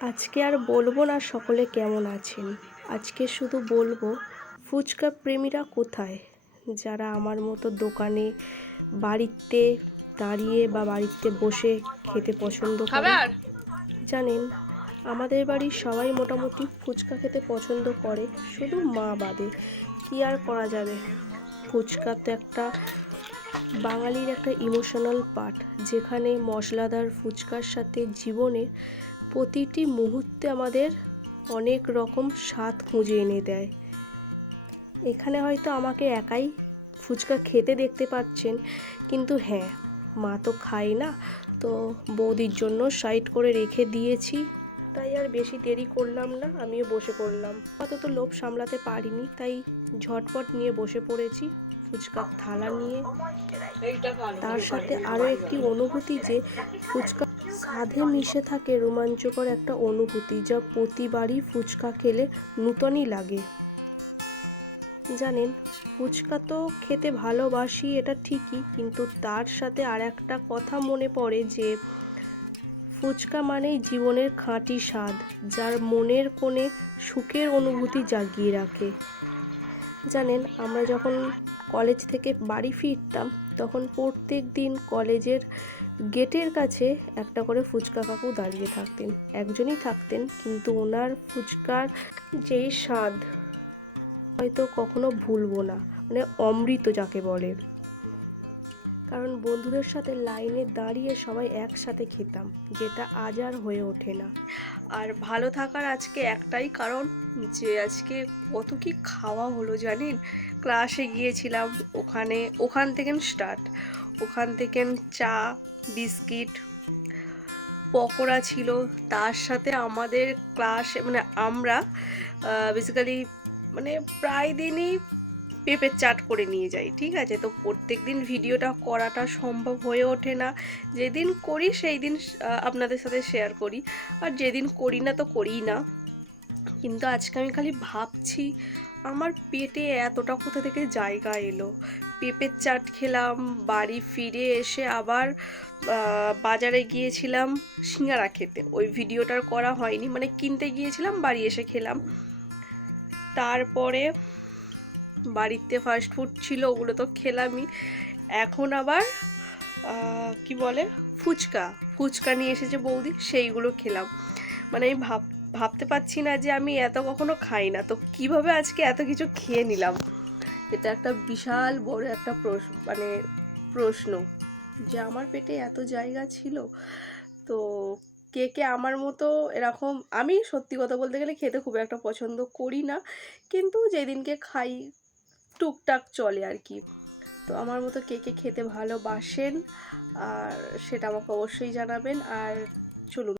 আজকে আর বলব না সকলে কেমন আছেন। আজকে শুধু বলব ফুচকা প্রেমীরা কোথায়? যারা আমার মতো দোকানে বাড়িতে দাঁড়িয়ে বা বাড়িতে বসে খেতে পছন্দ করে। জানেন আমাদের বাড়ির সবাই মোটামুটি ফুচকা খেতে পছন্দ করে শুধু মা বাদে। কি আর করা যাবে? ফুচকা তো একটা বাঙালির একটা ইমোশনাল পার্ট যেখানে মশলাদার ফুচকার সাথে জীবনের প্রতিটি মুহূর্তে আমাদের অনেক রকম স্বাদ খুঁজে এনে দেয়। এখানে হয়তো আমাকে একাই ফুচকা খেতে দেখতে পাচ্ছেন, কিন্তু হ্যাঁ মা তো খায় না, তো বৌদির জন্য সাইড করে রেখে দিয়েছি। তাই আর বেশি দেরি করলাম না, আমিও বসে পড়লাম। অত লোভ সামলাতে পারিনি, তাই ঝটপট নিয়ে বসে পড়েছি ফুচকার থালা নিয়ে। তার সাথে আরও একটি অনুভূতি যে ফুচকা সাধে মিশে থাকে রোমাঞ্চকর একটা অনুভূতি যা প্রতিবারই ফুচকা খেলে নূতনই লাগে। জানেন, ফুচকা তো খেতে ভালোবাসি, এটা ঠিকই, কিন্তু তার সাথে আর একটা কথা মনে পড়ে যে, ফুচকা মানেই জীবনের খাঁটি স্বাদ, যার মনের কোণে সুখের অনুভূতি জাগিয়ে রাখে। জানেন, আমরা যখন কলেজ থেকে বাড়ি ফিরতাম, তখন প্রত্যেক দিন কলেজের গেটের কাছে একটা করে ফুচকা কাকু দাঁড়িয়ে থাকতেন। একজনই থাকতেন, কিন্তু ওনার ফুচকার যেই স্বাদ হয়তো কখনো ভুলবো না মানে অমৃত যাকে বলে। কারণ বন্ধুদের সাথে লাইনে দাঁড়িয়ে সবাই একসাথে খেতাম, যেটা আজ আর হয়ে ওঠে না। আর ভালো থাকার আজকে একটাই কারণ, যে আজকে কত কি খাওয়া হলো জানেন? ক্লাসে গিয়েছিলাম, ওখানে, ওখান থেকে স্টার্ট ওখান থেকে চা, বিস্কিট, পকোড়া ছিল। তার সাথে আমাদের ক্লাস মানে আমরা বেসিক্যালি মানে প্রায় দিনই পেঁপের চাট করে নিয়ে যাই, ঠিক আছে? তো প্রত্যেক দিন ভিডিওটা করাটা সম্ভব হয়ে ওঠে না। যেদিন করি সেই দিন আপনাদের সাথে শেয়ার করি। আর যেদিন করি না তো করিই না। কিন্তু আজকে আমি খালি ভাবছি, আমার পেটে এতটা কোথা থেকে জায়গা এলো? পেঁপের চাট খেলাম, বাড়ি ফিরে এসে আবার বাজারে গিয়েছিলাম সিঙ্গারা খেতে। ওই ভিডিওটার করা হয়নি। মানে কিনতে গিয়েছিলাম, বাড়ি এসে খেলাম। তারপরে বাড়িতে ফাস্ট ফুড ছিল, ওগুলো তো খেলামই। এখন আবার কি বলে? ফুচকা। ফুচকা নিয়ে এসেছে বৌদি, সেইগুলো খেলাম। মানে আমি ভাব, ভাবতে পারছি না যে আমি এত কখনো খাই না। তো কীভাবে আজকে এত কিছু খেয়ে নিলাম? এটা একটা বিশাল বড় একটা প্রশ্ন মানে প্রশ্ন যে আমার পেটে এত জায়গা ছিল। তো কে কে আমার মতো এরকম, আমি সত্যি কথা বলতে গেলে খেতে খুব একটা পছন্দ করি না। কিন্তু যেদিনকে খাই টুকটাক চলে আর কি। তো আমার মতো কে কে খেতে ভালোবাসেন, আর সেটা আমাকে অবশ্যই জানাবেন, আর চলুন।